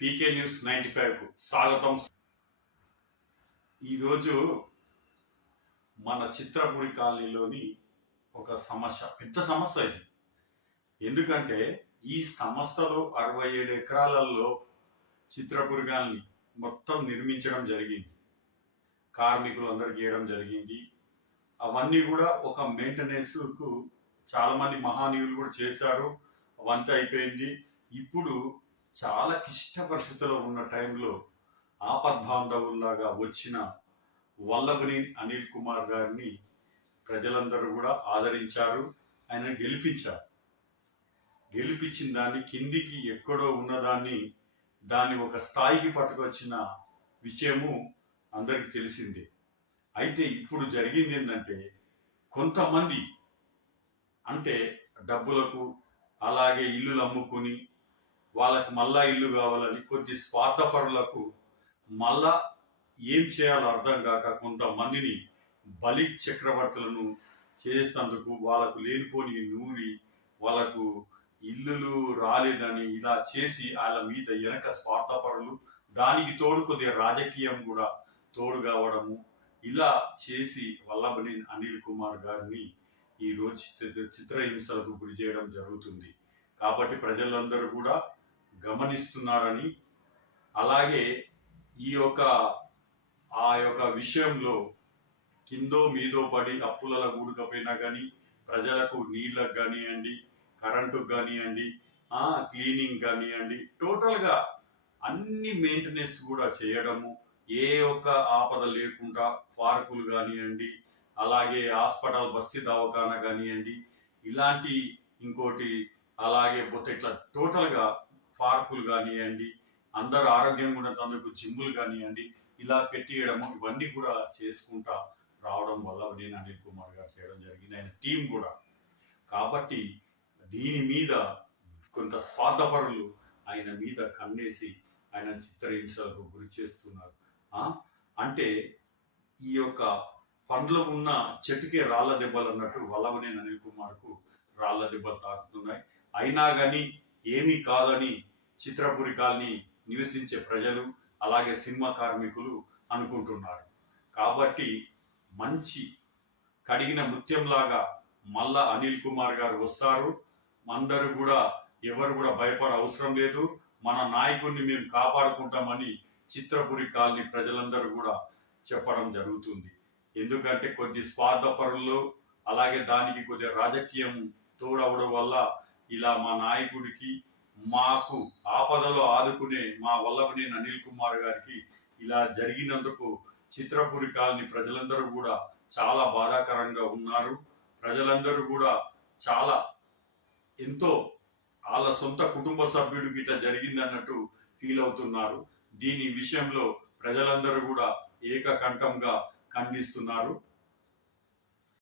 పీకే news 95కు స్వాగతం. ఈరోజు మన చిత్రపురి కాలనీలోని ఒక సమస్య, పెద్ద సమస్య ఇది. ఎందుకంటే ఈ సంస్థలో 67 ఎకరాలలో చిత్రపురి కాలనీ మొత్తం నిర్మించడం జరిగింది, కార్మికులందరికీ ఇవ్వడం జరిగింది. అవన్నీ కూడా ఒక మెయింటెనెన్స్కు చాలామంది మహానీయులు కూడా చేశారు, అవంతా అయిపోయింది. ఇప్పుడు చాలా క్లిష్ట పరిస్థితుల్లో ఉన్న టైంలో ఆపద్బాంధవుల్లాగా వచ్చిన వల్లభనేని అనిల్ కుమార్ గారిని ప్రజలందరూ కూడా ఆదరించారు, ఆయన గెలిపించారు. గెలిపించిన దాన్ని కిందికి ఎక్కడో ఉన్నదాన్ని దాన్ని ఒక స్థాయికి పట్టుకొచ్చిన విషయము అందరికీ తెలిసిందే. అయితే ఇప్పుడు జరిగింది ఏంటంటే, కొంతమంది అంటే డబ్బులకు అలాగే ఇల్లులు అమ్ముకుని వాళ్ళకు మళ్ళా ఇల్లు కావాలని కొద్ది స్వార్థపరులకు మళ్ళా ఏం చేయాలో అర్థం కాక కొంతమందిని బలి చక్రవర్తులను చేసేందుకు వాళ్ళకు లేనిపోని నూరి వాళ్ళకు ఇల్లులు రాలేదని ఇలా చేసి వాళ్ళ మీద వెనక స్వార్థపరులు, దానికి తోడు కొద్దిగా రాజకీయం కూడా తోడు కావడము, ఇలా చేసి వల్లభనేని అనిల్ కుమార్ గారిని ఈరోజు చిత్రహింసలకు గురి చేయడం జరుగుతుంది. కాబట్టి ప్రజలందరూ కూడా గమనిస్తున్నారని, అలాగే ఆ యొక్క విషయంలో కిందో మీదో పడి అప్పులలో కూడకపోయినా కానీ ప్రజలకు నీళ్ళకు కానివ్వండి, కరెంటుకు కానివ్వండి, క్లీనింగ్ కానివ్వండి, టోటల్గా అన్ని మెయింటెనెన్స్ కూడా చేయడము, ఏ ఒక్క ఆపద లేకుండా పార్కులు కానివ్వండి, అలాగే హాస్పిటల్ బస్తీ దవాఖానా కానివ్వండి, ఇలాంటి ఇంకోటి అలాగే పోతే ఇట్లా టోటల్గా పార్కులు కానివ్వండి, అందరూ ఆరోగ్యంగా ఉండేందుకు జిమ్ములు కానివ్వండి, ఇలా పెట్టియడము, ఇవన్నీ కూడా చేసుకుంటా రావడం వల్ల నేను అనిల్ కుమార్ గారు చేయడం జరిగింది, ఆయన టీం కూడా. కాబట్టి దీని మీద కొంత స్వార్థపరులు ఆయన మీద కన్నేసి ఆయన చిత్రహింసలకు గురి చేస్తున్నారు. అంటే ఈ యొక్క పండ్లు ఉన్న చెట్టుకే రాళ్ల దెబ్బలు అన్నట్టు వల్లభనేని అనిల్ కుమార్కు రాళ్ల దెబ్బలు తాకుతున్నాయి. అయినా కానీ ఏమీ కాదని చిత్రపురి కాలనీ నివసించే ప్రజలు అలాగే సినిమా కార్మికులు అనుకుంటున్నారు. కాబట్టి మంచి కడిగిన ముత్యంలాగా మళ్ళా అనిల్ కుమార్ గారు వస్తారు. అందరూ కూడా ఎవరు కూడా భయపడ అవసరం లేదు, మన నాయకుడిని మేము కాపాడుకుంటామని చిత్రపురి కాలనీ ప్రజలందరూ కూడా చెప్పడం జరుగుతుంది. ఎందుకంటే కొద్ది స్వార్థపరులు అలాగే దానికి కొద్ది రాజకీయం తోడవడం వల్ల ఇలా మా నాయకుడికి, మాకు ఆపదలో ఆదుకునే మా వల్లభనేని అనిల్ కుమార్ గారికి ఇలా జరిగినందుకు చిత్రపురి కాలనీ ప్రజలందరూ కూడా చాలా బాధాకరంగా ఉన్నారు. ప్రజలందరూ కూడా చాలా ఎంతో వాళ్ళ సొంత కుటుంబ సభ్యుడికి ఇట్లా జరిగింది అన్నట్టు ఫీల్ అవుతున్నారు. దీని విషయంలో ప్రజలందరూ కూడా ఏకకంఠంగా ఖండిస్తున్నారు.